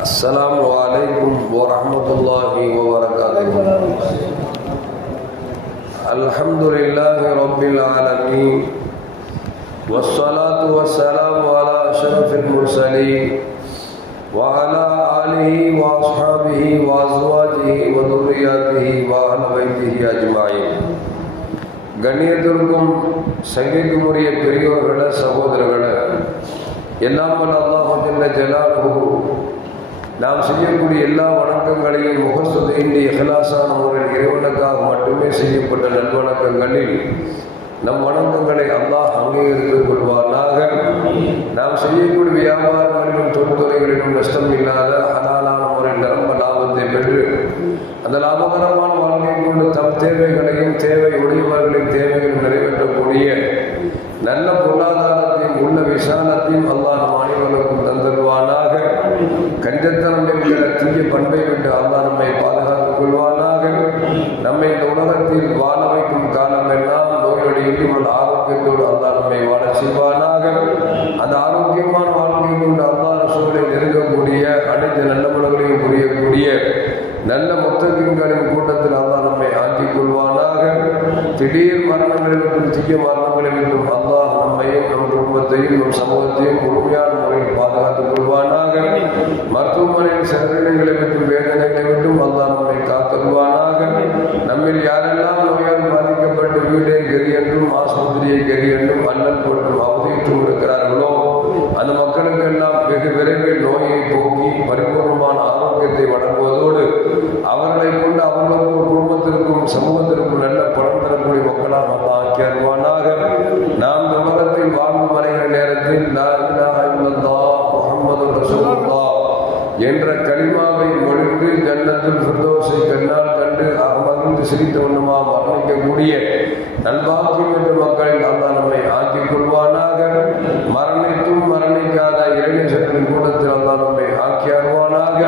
السلام عليكم ورحمة الله وبركاته الحمد لله رب العالمين والصلاة والسلام على أشرف المرسلين وعلى آله وأصحابه وأزواجه وذرياته وأهل بيته أجمعين கண்ணியத்திற்கும் சங்கைக்குரிய பெரியோர்கள சகோதரர்கள எல்லாம் வல்ல அல்லாஹ் ஜல்ல ஜலாலுஹு நாம் செய்யக்கூடிய எல்லா வணக்கங்களையும் முகஸ்துதையின்றி இஹ்லாசான முறையில் இறைவனுக்காக மட்டுமே செய்யப்பட்ட நல்வணக்கங்களில் நம் வணக்கங்களை அல்லாஹ் அங்கீகரித்துக் கொள்வானாக. நாம் செய்யக்கூடிய வியாபாரங்களிலும் தொழில்துறைகளிலும் நஷ்டம் இல்லாத ஹலாலான முறையில் நிரம்ப லாபத்தை பெற்று அந்த லாபகரமான வாழ்க்கை கொண்டு தம் தேவைகளையும் தேவை உடையவர்களின் தேவைகளும் நிறைவேற்றக்கூடிய நல்ல பொருளாதாரத்தையும் உள்ள விசாலத்தையும் அல்லாஹ் என்கிற பண்பை விட்டு அல்லா நம்மை பாதுகாத்துக் கொள்வானாக. நம்மை இந்த உலகத்தில் வாழ வைக்கும் காலம் எல்லாம் நோயொடியின்றி உள்ள ஆரோக்கியத்தோடு அல்லா நம்மை வாழ செய்வானாக. அந்த ஆரோக்கியமான வாழ்க்கையை கொண்டு அல்லாஹ் சூழலை நெருங்கக்கூடிய அனைத்து நல்ல முறைகளையும் புரியக்கூடிய நல்ல முத்தகின்களின் கூட்டத்தில் அல்லா நம்மை ஆக்கிக் கொள்வானாக. திடீர் மரணங்களில் விட்டும் தீய மரணங்களில் விட்டும் அல்லாஹ் நம்மையும் நம் குடும்பத்தையும் நம் சமூகத்தையும் முழுமையான முறையில் பாதுகாத்துக் கொள்வானாக மருத்துவமனையில் சிறநிலைகளை விட்டும் வேதனைகளை விட்டும் அல்லா நம்மை காத்தருவானாக. நம்மில் யாரெல்லாம் நோயால் பாதிக்கப்பட்டு வீடே கதி என்றும் ஆஸ்பத்திரியை கதி என்றும் அண்ணன் போன்றும் அவதித்து இருக்கிறார்களோ அந்த மக்களுக்கெல்லாம் வெகு விரைவில் நோயை போக்கி பரிபூர்ணமான ஆரோக்கியத்தை வழங்குவதோடு அவர்களை கொண்டு அவர்களுக்கும் குடும்பத்திற்கும் சமூகத்திற்கும் நல்ல பலம் தரக்கூடிய மக்களாக நம்ம ஆக்கி அருவானாக நாம் இந்த என்ற கலிமாவை மொழிந்து ஜன்னத்தில் ஃபிர்தௌஸை கண்ணால் கண்டு அமர்ந்து சிரித்த ஒன்றுமா மரணிக்கக்கூடிய நல்வாக்கியம் என்ற மக்களின் அல்லா நம்மை ஆக்கிக் கொள்வானாக. மரணித்தும் மரணிக்காத இளைஞர்களின் கூட்டத்தில் அல்லா நம்மை ஆக்கி அருவானாக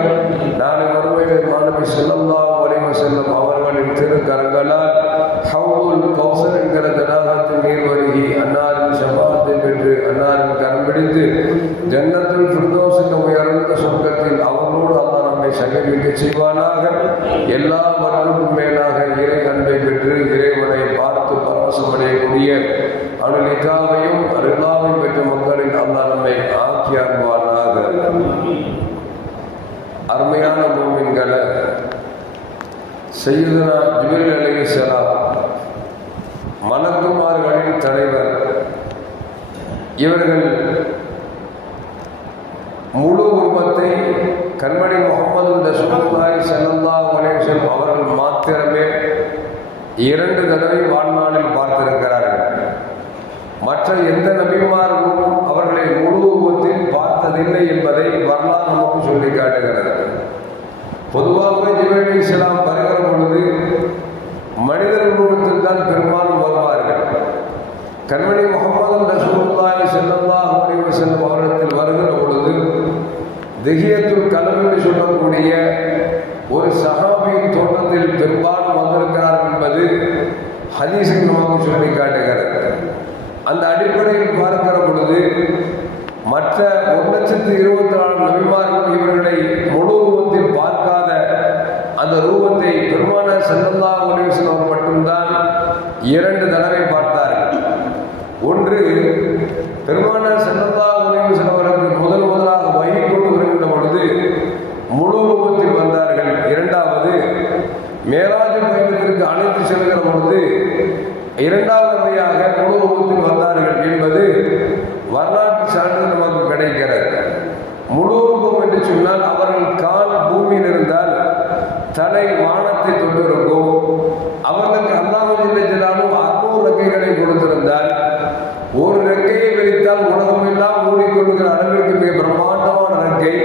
நாளை மறுமையில் மாணவி செல்லல்லா வலிம செல்லும் அவர்களின் திருக்கரங்களால் ஹவுல் கௌசல் என்கிற தடாகத்தின் நீர் வருகி அன்னாரின் சபாத்தை பெற்று அன்னாரின் கரம் பிடித்து ஜன்னத்தில் ஃபிர்தௌஸ் என்ற உயர்ந்த சொர்க்கத்தில் அவர்களோடு அல்லாஹ் நம்மை சங்கமிக்க செய்வானாக. எல்லா மரணுக்கும் மேலாக இறை அன்பை பெற்று இறைவனை பார்த்து பரவசமடையக்கூடிய அனுலிகாவையும் அருளாவையும் பெற்ற மக்களின் அல்லாஹ் நம்மை ஆக்கி அருவானாக அருமையான மூமின்களை செய்யுதனா ஜிபில் அலைஹிஸ்ஸலாம் மலக்குமார்களின் தலைவர் இவர்கள் தடவை வாழ்நாளில் பார்த்திருக்கிறார்கள். மற்ற எந்த நபிமாரும் அவர்களை முழு உருவத்தில் பார்த்ததில்லை என்பதை வரலாறு நமக்கு சொல்லி காட்டுகிறது. பொதுவாகவே ஜிபரீல் இஸ்லாம் வருகிற பொழுது மனிதர் உருவத்தில் தான் பெரும்பாலும் வருவார்கள். கண்மணி முகமது ரசூலுல்லாஹி ஸல்லல்லாஹு அலைஹி செல்லும் அவரிடத்தில் வருகிற பொழுது திகியத்துள் கலம் என்று சொல்லக்கூடிய ஒரு சகாபியின் தோட்டத்தில் பெரும்பாலும் வந்திருக்கிறார் என்பது ஹதீஸின் நமக்கு சொல்லி காட்டுகிறது அந்த அடிப்படையில் பார்க்கிற பொழுது மற்ற ஒரு லட்சத்து இருபத்தி நாலு நபிமார்கள் இவர்களை முழு ரூபத்தில் பார்க்காத அந்த ரூபத்தை பெருமான செல்லல்லா உலகம் அவர் மட்டும்தான் இரண்டு தடவை பார்த்தார்கள் ஒன்று பெருமான செல்லல்லா உலகம் அவருக்கு முதல் முதலாக வகை கொண்டு வருகின்ற பொழுது முழு ரூபத்தில் வந்தார்கள் இரண்டாவது மேலாஜ் பயணத்திற்கு அழைத்து செல்கிற பொழுது இரண்டாவது முறையாக முழு ரூபத்தில் வந்தார்கள் என்பது வரலாற்று சான்று நமக்கு கிடைக்கிறது முழு ரூபம் என்று சொன்னால் அவர்கள் கால் பூமியில் இருந்தால் தலை வானத்தை தொட்டிருக்கும். அவர்களுக்கு அல்லாமதில்லாலும் அறுநூறு ரெக்கைகளை கொடுத்திருந்தால் ஒரு ரெக்கையை விரித்தால் உலகம் எல்லாம் மூடிக்கொள்கிற அளவிற்கு மிக பிரம்மாண்டமான ரெக்கை.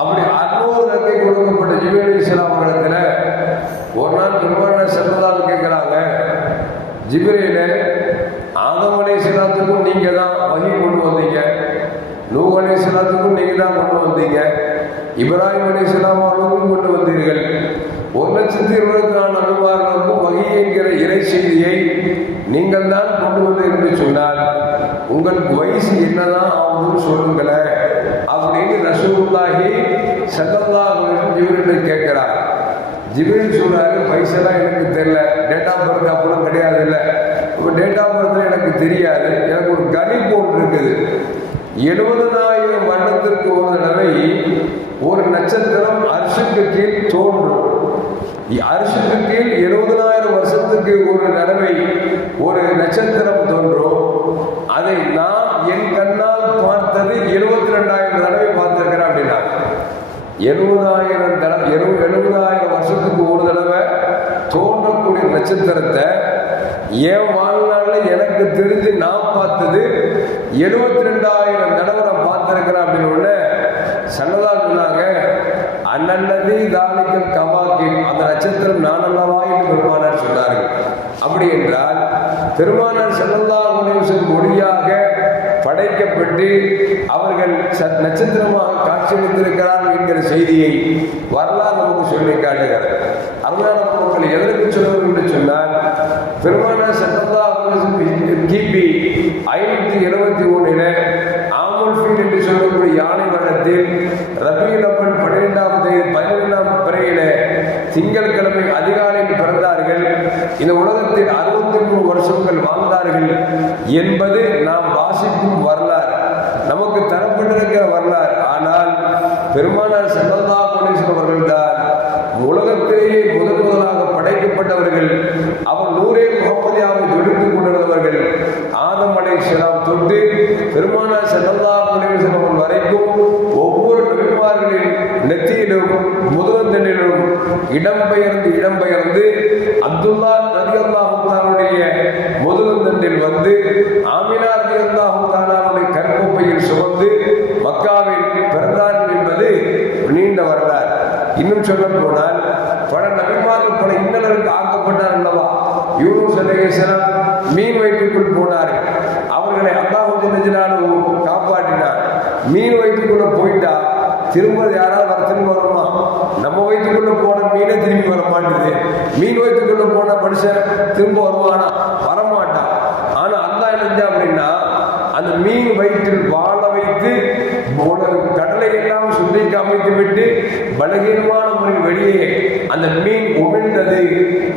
அப்படி அறுநூறு ரெக்கை கொடுக்கப்பட்ட ஜிபேலி இஸ்லாம் அவர்களிடத்துல ஒரு நாள் பெருமான செல்லதால் கேட்கிறாங்க? ஜிபிரையில ஆதமலை சிலாத்துக்கும் நீங்க தான் வகி கொண்டு வந்தீங்க. நூகலை சிலாத்துக்கும் நீங்க தான் கொண்டு வந்தீங்க. இப்ராஹிம் அலி இஸ்லாம் அவர்களுக்கும் கொண்டு வந்தீர்கள். ஒரு லட்சத்தி இருபத்தி நாலு நபிமார்களுக்கும் வகி என்கிற இறை செய்தியை நீங்கள் தான் கொண்டு வந்தீர்கள் என்று சொன்னால் உங்களுக்கு வயசு என்னதான் ஆகும்னு சொல்லுங்களேன் அப்படின்னு அப்படின்னு ரசூலுல்லாஹி ஸல்லல்லாஹு கேட்கிறார். ஜிப்ரீல் சொல்றாரு வயசெல்லாம் எனக்கு தெரியல டேட் ஆஃப் பர்த் அப்பெல்லாம் கிடையாது இல்லை இப்போ டேட் ஆஃப் பர்த்ல எனக்கு தெரியாது. எனக்கு ஒரு கணிப்பு ஒன்று இருக்குது. எழுபதனாயிரம் வருடத்திற்கு ஒரு தடவை ஒரு நட்சத்திரம் அரிசுக்கு கீழ் தோன்றும். அரிசுக்கு கீழ் எழுபதனாயிரம் வருஷத்துக்கு ஒரு தடவை ஒரு நட்சத்திரம் தோன்றும். அதை நான் என் கண்ணால் பார்த்தது எழுபத்தி ரெண்டாயிரம் தடவை பார்த்திருக்கிறேன் அப்படின்னா. எழுபதாயிரம் தடவை எழு எழுபதாயிரம் வருஷத்துக்கு ஒரு தடவை தோன்றக்கூடிய நட்சத்திரத்தை ஏன் வாழ்நாள் எனக்கு தெரிஞ்சு நான் பார்த்தது எழுபத்தி ரெண்டாயிரம் தடவை நான் பார்த்துருக்கிறேன் அப்படின்னு உடனே சன்னதா சொன்னாங்க. அண்ணன்னது தானிக்கல் கமாக்கி அந்த நட்சத்திரம் நான் என்று பெருமானார் சொன்னார்கள் அப்படி என்றால் பெருமானார் சன்னதா முனிவசன் மொழியாக படைக்கப்பட்டு அவர்கள் ச- நட்சத்திரமாக காட்சியளித்திருக்கிறார்கள் என்கிற செய்தியை வரலாறு நமக்கு சொல்லி காட்டுகிறது. அருமையான மக்கள் எதற்கு சொல்லுவது என்று சொன்னால் பெருமானார் செல்லல்லா வருடத்தில் ரபியுல் அப்பன் பன்னிரெண்டாம் தேதி பதினெண்டாம் பிறையிலே திங்கட்கிழமை அதிகாலையில் பிறந்தார்கள். இந்த உலகத்தில் அறுபத்தி மூணு வருஷங்கள் வாழ்ந்தார்கள் என்பது நாம் வாசிக்கும் வரலாறு. நமக்கு தரப்பட்டிருக்கிற வரலாறு. ஆனால் பெருமானார் செல்லந்தா போலீஸ்வரர் அவர்கள் தான் உலகத்திலேயே முதன் முதலாக படைக்கப்பட்டவர்கள். அவர் நூரே முகப்பதியாக ஆதம் தொட்டு பெருமானார் ஸல்லல்லாஹு அலைஹி வரைக்கும் ஒவ்வொரு நபிமார்களின் நெத்தியிலும் முதலந்தனிலும் இடம்பெயர்ந்து இடம்பெயர்ந்து அப்துல்லா நதி தஆலாவுடைய முதலந்தனில் வந்து ஆமினா நதி தஆலாவுடைய கற்பப்பையில் சுமந்து மக்காவில் பிறந்தார் என்பது நீண்ட வரலாறு. இன்னும் சொல்ல போனால்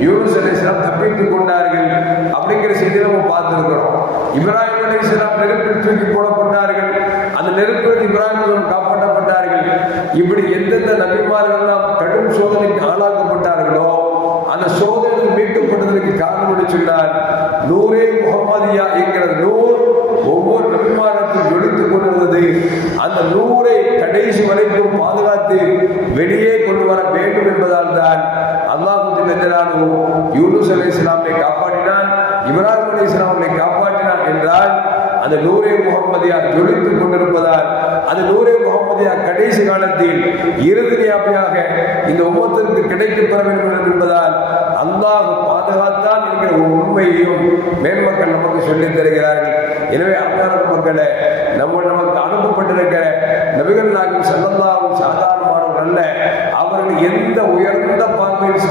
யூனுஸ் அலைஹிஸ்ஸலாம் தப்பித்துக் கொண்டார்கள். அப்படிங்கிற செய்தியை நம்ம பார்த்துருக்கிறோம். இப்ராஹிம் அலைஹிஸ்ஸலாம் நெருப்பில் தூக்கி போடப்பட்டார்கள். அந்த நெருப்பில் இப்ராஹிம் காப்பாற்றப்பட்டார்கள். இப்படி எந்தெந்த நபிமார்கள் கடும் சோதனைக்கு ஆளாக்கப்பட்டார்களோ அந்த சோதனை மீட்கப்பட்டதற்கு காரணம் என்று சொன்னார் நூரே முகமதியா என்கிற நூல் ஒவ்வொரு நபிமானத்தில் ஜொலித்துக் கொண்டிருந்தது. அந்த நூரை கடைசி வரைக்கும் பாதுகாத்து வெளியே கொண்டு வர வேண்டும் என்பதால் தான் அல்லாஹுத்தின் யூனுஸ் அலி இஸ்லாமை காப்பாற்றினான் இப்ராஹிம் அலி இஸ்லாமை காப்பாற்றினான் என்றால் அந்த நூரே முகமதியா ஜொலித்துக் கொண்டிருப்பதால் அந்த நூரே முகமதியா கடைசி காலத்தில் இறுதி ஞாபகம் இந்த உம்மத்திற்கு கிடைக்கப் பெற வேண்டும் என்பதால் அல்லாஹ் பாதுகாத்தான் என்கிற ஒரு உண்மையையும் மேன்மக்கள் நமக்கு சொல்லித் தருகிறார்கள். எனவே அல்லாஹ் மக்களை நம்ம நமக்கு அனுப்பப்பட்டிருக்கிற நபிகள் நாயகம் செல்லல்லாவும் சாதாரணமானவர் அல்ல அவர்கள் எந்த உயர்ந்த பார்வையில்